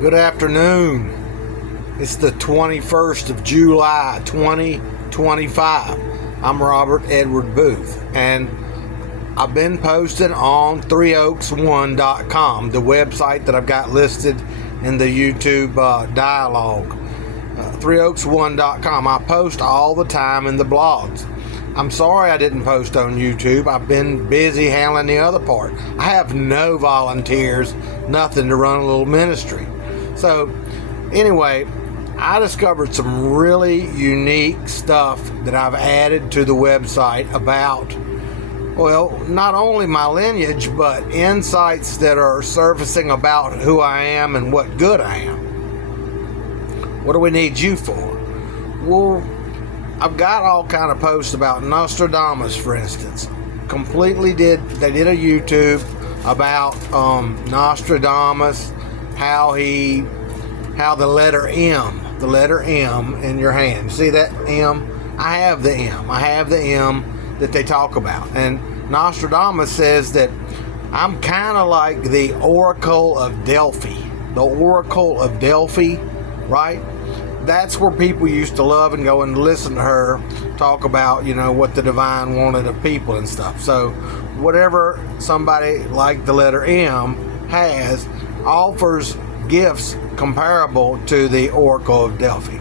Good afternoon. It's the 21st of July, 2025. I'm Robert Edward Booth, and I've been posting on 3oaks1.com, the website that I've got listed in the YouTube dialogue. 3oaks1.com. I post all the time in the blogs. I'm sorry I didn't post on YouTube. I've been busy handling the other part. I have no volunteers, nothing to run a little ministry. So anyway, I discovered some really unique stuff that I've added to the website about, well, not only my lineage, but insights that are surfacing about who I am and what good I am. What do we need you for? Well, I've got all kind of posts about Nostradomas, for instance. They did a YouTube about Nostradamus, how the letter M in your hand. See that M? I have the M. I have the M that they talk about. And Nostradamus says that I'm kind of like the Oracle of Delphi. The Oracle of Delphi, right? That's where people used to love and go and listen to her talk about, what the divine wanted of people and stuff. So whatever somebody like the letter M has offers gifts comparable to the Oracle of Delphi.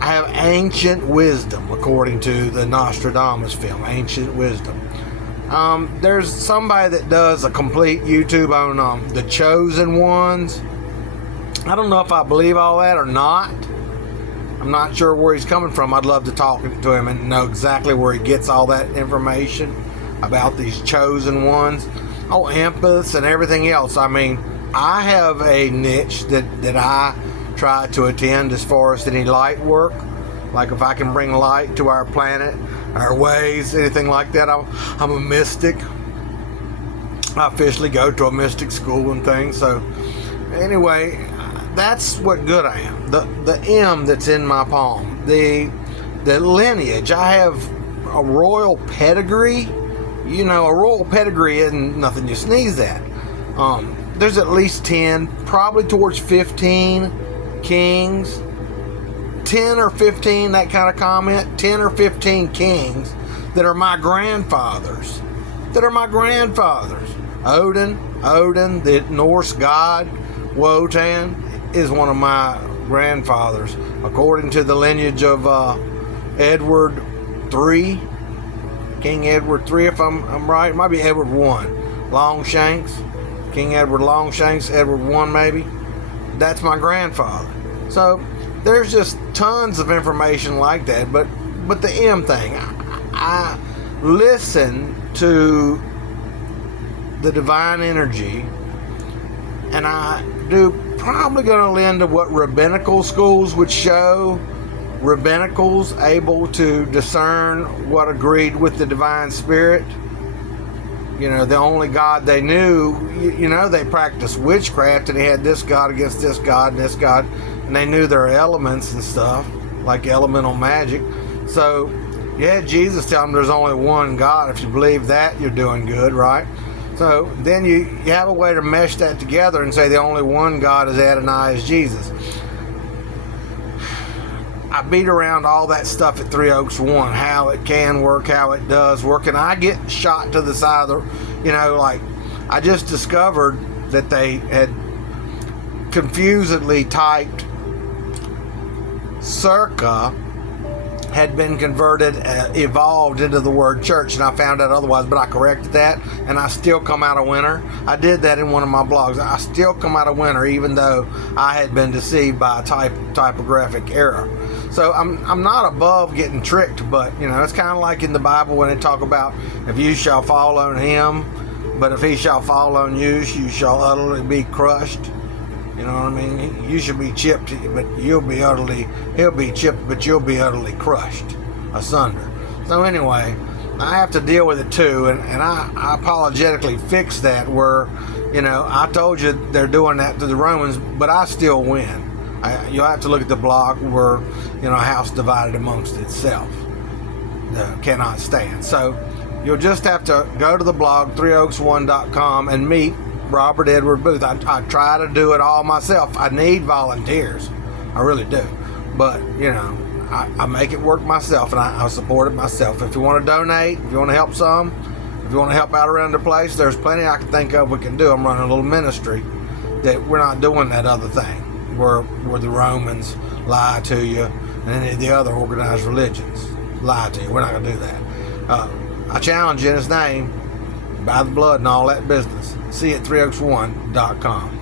I have ancient wisdom, according to the Nostradamus film, ancient wisdom. There's somebody that does a complete YouTube on the chosen ones. I don't know if I believe all that or not. I'm not sure where he's coming from. I'd love to talk to him and know exactly where he gets all that information about these chosen ones. Oh, empaths and everything else. I mean, I have a niche that I try to attend as far as any light work. Like if I can bring light to our planet, our ways, anything like that. I'm a mystic. I officially go to a mystic school and things. So anyway, that's what good I am. The M that's in my palm. The lineage. I have a royal pedigree. A royal pedigree isn't nothing you sneeze at. There's at least 10, probably towards 15 kings. 10 or 15, that kind of comment. 10 or 15 kings that are my grandfathers. Odin, the Norse god, Wotan, is one of my grandfathers, according to the lineage of Edward III, King Edward III, if I'm right. It might be Edward I, Longshanks, King Edward Longshanks, Edward I maybe. That's my grandfather. So there's just tons of information like that. But the M thing, I listen to the divine energy, and I do probably going to lend to what rabbinical schools would show. Rabbinicals able to discern what agreed with the divine spirit. The only God they knew, they practiced witchcraft, and they had this God against this God and this God, and they knew their elements and stuff, like elemental magic. So you had Jesus tell them there's only one God. If you believe that, you're doing good, right? So then you have a way to mesh that together and say the only one God is Adonai, is Jesus. I beat around all that stuff at 3 Oaks 1, how it can work, how it does work, and I get shot to the side of the, like I just discovered that they had confusedly typed circa had been converted, evolved into the word church, and I found out otherwise, but I corrected that, and I still come out a winner. I did that in one of my blogs. I still come out a winner, even though I had been deceived by a typographic error. So I'm not above getting tricked, but it's kind of like in the Bible when they talk about if you shall fall on him, but if he shall fall on you, you shall utterly be crushed. You know what I mean? You should be chipped, but he'll be chipped, but you'll be utterly crushed asunder. So anyway, I have to deal with it too, and I apologetically fix that where, I told you they're doing that to the Romans, but I still win. You'll have to look at the blog where, a house divided amongst itself cannot stand. So you'll just have to go to the blog, 3oaks1.com, and meet Robert Edward Booth. I try to do it all myself. I need volunteers. I really do. But, you know, I make it work myself, and I support it myself. If you want to donate, if you want to help some, if you want to help out around the place, there's plenty I can think of we can do. I'm running a little ministry that we're not doing that other thing where the Romans lie to you and any of the other organized religions lie to you. We're not going to do that. I challenge you in his name, by the blood and all that business. See you at 3oaks1.com.